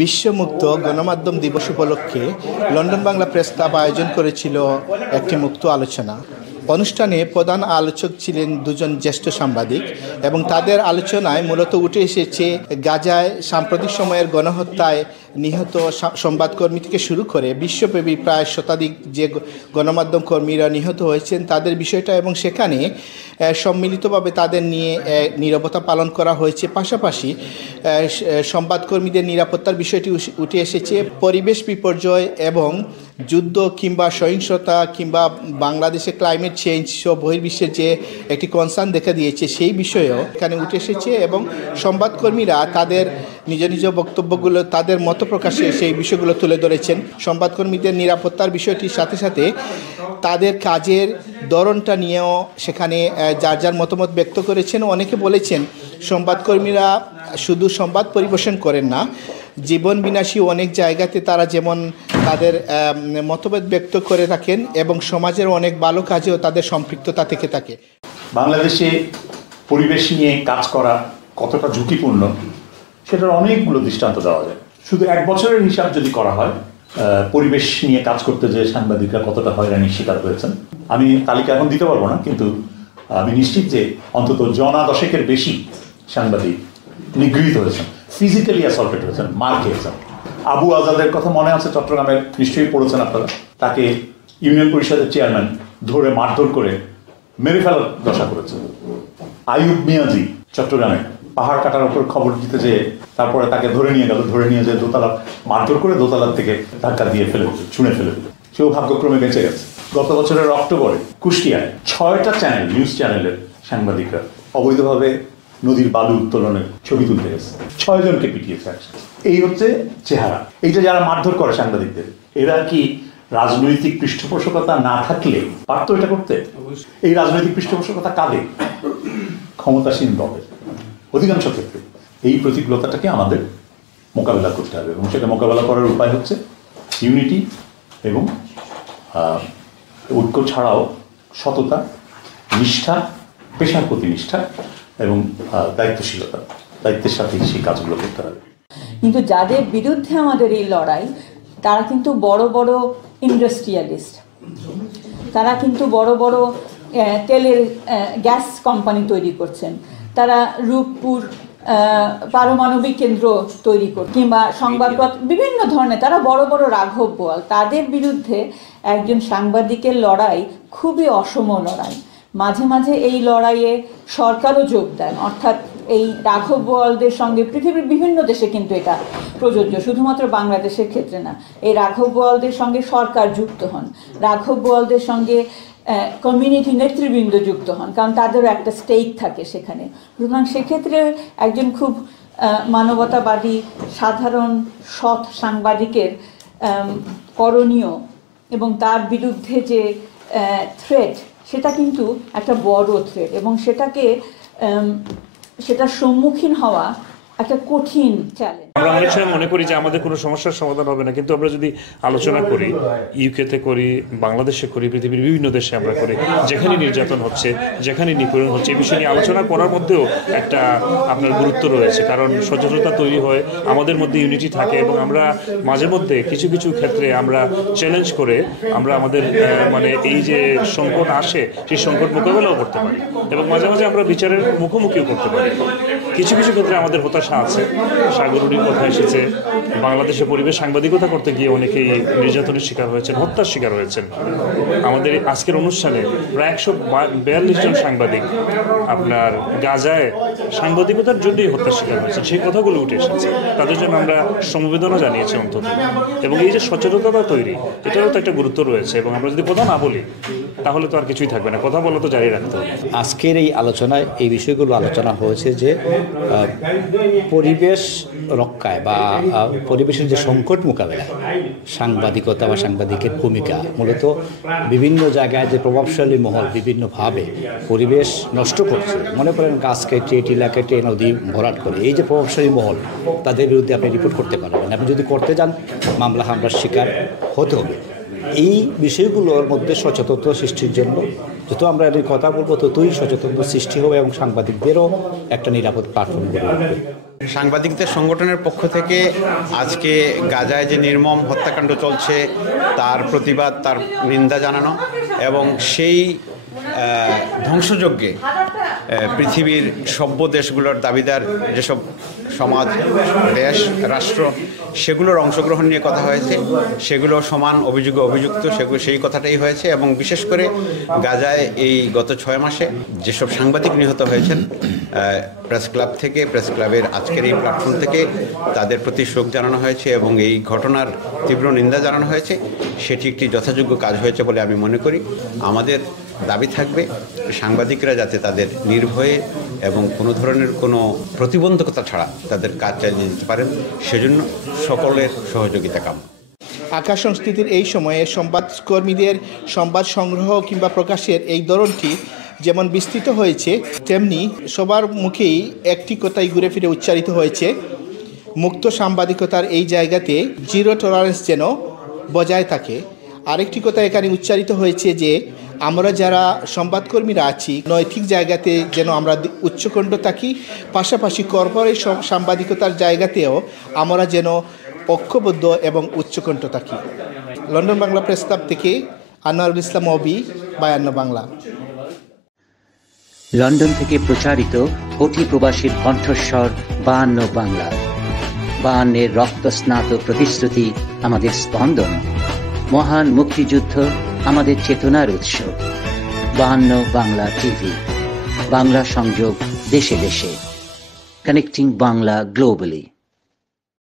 বিশ্ব মুক্ত গণমাধ্যম দিবস উপলক্ষে লন্ডন বাংলা প্রেস ক্লাব আয়োজন করেছিল একটি মুক্ত আলোচনা। অনুষ্ঠানে প্রধান আলোচক ছিলেন দুজন জ্যেষ্ঠ সাংবাদিক এবং তাদের আলোচনায় মূলত উঠে এসেছে গাজায় সাম্প্রতিক সময়ের গণহত্যায় নিহত সংবাদকর্মী থেকে শুরু করে বিশ্বব্যাপী প্রায় শতাধিক যে গণমাধ্যম কর্মীরা নিহত হয়েছেন তাদের বিষয়টা, এবং সেখানে সম্মিলিতভাবে তাদের নিয়ে নীরবতা পালন করা হয়েছে। পাশাপাশি সংবাদকর্মীদের নিরাপত্তার বিষয়টি উঠে এসেছে। পরিবেশ বিপর্যয় এবং যুদ্ধ কিংবা সহিংসতা কিংবা বাংলাদেশে ক্লাইমেট চেঞ্জ সব বহির্বিশ্বের যে একটি কনসার্ন দেখা দিয়েছে সেই বিষয়েও এখানে উঠে এসেছে, এবং সংবাদকর্মীরা তাদের নিজ নিজ বক্তব্যগুলো তাদের মত প্রকাশে সেই বিষয়গুলো তুলে ধরেছেন। সংবাদকর্মীদের নিরাপত্তার বিষয়টির সাথে সাথে তাদের কাজের ধরনটা নিয়েও সেখানে যার যার মতামত ব্যক্ত করেছেন। অনেকে বলেছেন সংবাদকর্মীরা শুধু সংবাদ পরিবেশন করেন না, জীবন বিনাশী অনেক জায়গাতে তারা যেমন তাদের মতভেদ ব্যক্ত করে থাকেন এবং সমাজের অনেক ভালো কাজেও তাদের সম্পৃক্ততা থেকে থাকে। বাংলাদেশে পরিবেশ নিয়ে কাজ করা কতটা ঝুঁকিপূর্ণ সেটার অনেকগুলো দৃষ্টান্ত দেওয়া যায়। শুধু এক বছরের হিসাব যদি করা হয়, পরিবেশ নিয়ে কাজ করতে যে সাংবাদিকরা কতটা হয়রানির শিকার হয়েছেন আমি তালিকা এখন দিতে পারবো না, কিন্তু আমি নিশ্চিত যে অন্তত জনা দশেকের বেশি সাংবাদিক নিগৃহীত হয়েছেন, ফিজিক্যালি অ্যাসল্টেড হয়েছেন, মার খেয়েছেন। আবু আজাদের কথা মনে আছে, চট্টগ্রামের, নিশ্চয়ই পড়েছেন আপনারা। তাকে ইউনিয়ন পরিষদের চেয়ারম্যান ধরে মারধর করে মেরে ফেলার দশা করেছে। আইয়ুব মিয়াজি চট্টগ্রামে পাহাড় কাটার উপর খবর দিতে যেয়ে তারপরে তাকে ধরে নিয়ে গেল, ধরে নিয়ে যেয়ে দোতলা মারধর করে দোতলার থেকে ধাক্কা দিয়ে ছুঁড়ে ফেলে দিল। সেও ভাগ্যক্রমে বেঁচে গেছে। গত বছরের অক্টোবরে কুষ্টিয়ায় 6টা চ্যানেল, নিউজ চ্যানেলের সাংবাদিকরা অবৈধভাবে নদীর বালু উত্তোলনের ছবি তুলতে গেছে, 6 জনকে পিটিয়েছে। এই হচ্ছে চেহারা। এই যে যারা মারধর করে সাংবাদিকদের, এরা কি রাজনৈতিক পৃষ্ঠপোষকতা না থাকলে পারতো এটা করতে? এই রাজনৈতিক পৃষ্ঠপোষকতা কাদের? ক্ষমতাসীন দলের। অধিকাংশ ক্ষেত্রে এই প্রতিকূলতাটাকে আমাদের মোকাবেলা করতে হবে, এবং সেটা মোকাবেলা করার উপায় হচ্ছে ইউনিটি এবং ঐক্য ছাড়াও সততা, নিষ্ঠা, পেশার প্রতি নিষ্ঠা এবং দায়িত্বশীলতা, দায়িত্বের সাথে সেই কাজগুলো করতে হবে। কিন্তু যাদের বিরুদ্ধে আমাদের এই লড়াই, তারা কিন্তু বড় বড় ইন্ডাস্ট্রিয়ালিস্ট, তারা কিন্তু বড় বড় তেলের গ্যাস কোম্পানি তৈরি করছেন, তারা রূপপুর পারমাণবিক কেন্দ্র তৈরি করে, কিংবা সংবাদপত্র বিভিন্ন ধরনের, তারা বড় বড় রাঘব বোয়াল। তাদের বিরুদ্ধে একজন সাংবাদিকের লড়াই খুবই অসম লড়াই। মাঝে মাঝে এই লড়াইয়ে সরকারও যোগ দেন, অর্থাৎ এই রাঘব বোয়ালদের সঙ্গে পৃথিবীর বিভিন্ন দেশে কিন্তু এটা প্রযোজ্য, শুধুমাত্র বাংলাদেশের ক্ষেত্রে না। এই রাঘব বোয়ালদের সঙ্গে সরকার যুক্ত হন, রাঘব বোয়ালদের সঙ্গে কমিউনিটি নেতৃবৃন্দ যুক্ত হন, কারণ তাদেরও একটা স্টেক থাকে সেখানে। সুতরাং সেক্ষেত্রে একজন খুব মানবতাবাদী, সাধারণ, সৎ সাংবাদিকের করণীয় এবং তার বিরুদ্ধে যে থ্রেট, সেটা কিন্তু একটা বড় থ্রেট, এবং সেটার সম্মুখীন হওয়া একটা কঠিন চ্যালেঞ্জ। আমরা অনেক সময় মনে করি যে আমাদের কোনো সমস্যার সমাধান হবে না, কিন্তু আমরা যদি আলোচনা করি, ইউকেতে করি, বাংলাদেশে করি, পৃথিবীর বিভিন্ন দেশে আমরা করি, যেখানে নির্যাতন হচ্ছে, যেখানে নিপীড়ন হচ্ছে, এই বিষয় নিয়ে আলোচনা করার মধ্যেও একটা আপনার গুরুত্ব রয়েছে। কারণ সচেতনতা তৈরি হয়, আমাদের মধ্যে ইউনিটি থাকে, এবং আমরা মাঝে মধ্যে কিছু কিছু ক্ষেত্রে আমরা চ্যালেঞ্জ করে আমরা আমাদের মানে এই যে সংকট আসে সেই সংকট মোকাবেলাও করতে পারি, এবং মাঝে মাঝে আমরা বিচারের মুখোমুখিও করতে পারি। কিছু কিছু ক্ষেত্রে আমাদের হতাশা আছে। সাগরুড়ির কথা এসেছে, বাংলাদেশে পরিবেশ সাংবাদিকতা করতে গিয়ে অনেকেই নির্যাতনের শিকার হয়েছেন, হত্যার শিকার হয়েছেন। আমাদের আজকের অনুষ্ঠানে প্রায় 142 জন সাংবাদিক আপনার গাজায় সাংবাদিকতার জন্যই হত্যার শিকার হয়েছেন, সেই কথাগুলো উঠে এসেছে। তাদের জন্য আমরা সমবেদনা জানিয়েছি অন্তত, এবং এই যে সচেতনতা তৈরি, এটারও তো একটা গুরুত্ব রয়েছে। এবং আমরা যদি কথা না বলি তাহলে তো আর কিছুই থাকবে না, কথা বলা তো জারি রাখতে হবে। আজকের এই আলোচনায় এই বিষয়গুলো আলোচনা হয়েছে যে পরিবেশ রক্ষায় বা পরিবেশের যে সংকট মোকাবেলায় সাংবাদিকতা বা সাংবাদিকের ভূমিকা, মূলত বিভিন্ন জায়গায় যে প্রভাবশালী মহল বিভিন্নভাবে পরিবেশ নষ্ট করছে, মনে করেন গাছ কেটে, টিলা কেটে, নদী ভরাট করে, এই যে প্রভাবশালী মহল, তাদের বিরুদ্ধে আপনি রিপোর্ট করতে পারবেন। আপনি যদি করতে যান মামলা হামলার শিকার হতে হবে। এই বিষয়গুলোর মধ্যে সচেতনতা সৃষ্টির জন্য যত আমরা এর কথা বলবো ততই সচেতনতা সৃষ্টি হবে এবং সাংবাদিকদেরও একটা নিরাপদ প্ল্যাটফর্ম গড়ে উঠবে। সাংবাদিকদের সংগঠনের পক্ষ থেকে আজকে গাজায় যে নির্মম হত্যাকাণ্ড চলছে তার প্রতিবাদ, তার নিন্দা জানানো এবং সেই ধ্বংসযজ্ঞে পৃথিবীর সভ্য দেশগুলোর দাবিদার যেসব সমাজ, দেশ, রাষ্ট্র সেগুলোর অংশগ্রহণ নিয়ে কথা হয়েছে। সেগুলো সমান অভিযোগে অভিযুক্ত, সেই কথাটাই হয়েছে। এবং বিশেষ করে গাজায় এই গত 6 মাসে যেসব সাংবাদিক নিহত হয়েছেন, প্রেস ক্লাব থেকে, প্রেস ক্লাবের আজকের এই প্ল্যাটফর্ম থেকে তাদের প্রতি শোক জানানো হয়েছে এবং এই ঘটনার তীব্র নিন্দা জানানো হয়েছে। সেটি একটি যথাযোগ্য কাজ হয়েছে বলে আমি মনে করি। আমাদের দাবি থাকবে সাংবাদিকরা যাতে তাদের নির্ভয়ে এবং কোনো ধরনের কোনো প্রতিবন্ধকতা ছাড়া তাদের কাজ চালিয়ে যেতে পারেন, সেজন্য সকলের সহযোগিতা কাম্য। আকাশ সংস্কৃতির এই সময়ে সংবাদকর্মীদের সংবাদ সংগ্রহ কিংবা প্রকাশের এই ধরনটি যেমন বিস্তৃত হয়েছে, তেমনি সবার মুখেই একটি কথাই ঘুরে ফিরে উচ্চারিত হয়েছে, মুক্ত সাংবাদিকতার এই জায়গাতে জিরো টলারেন্স যেন বজায় থাকে। আরেকটি কথা এখানে উচ্চারিত হয়েছে যে আমরা যারা সংবাদকর্মীরা আছি নৈতিক জায়গাতে যেন আমরা উচ্চকণ্ঠ থাকি, পাশাপাশি কর্পোরেট সাংবাদিকতার জায়গাতেও আমরা যেন ঐক্যবদ্ধ এবং উচ্চকণ্ঠ থাকি। লন্ডন বাংলা প্রেস ক্লাব থেকে আনোয়ারুল ইসলাম অবি, 52 বাংলা। লন্ডন থেকে প্রচারিত কোটি প্রবাসীর কণ্ঠস্বর 52 বাংলা। 52 রক্তস্নাত প্রতিশ্রুতি আমাদের স্পন্দন, মহান মুক্তিযুদ্ধ আমাদের চেতনার উৎস। 52 বাংলা টিভি, বাংলা সংযোগ দেশে দেশে, কানেক্টিং বাংলা গ্লোবালি।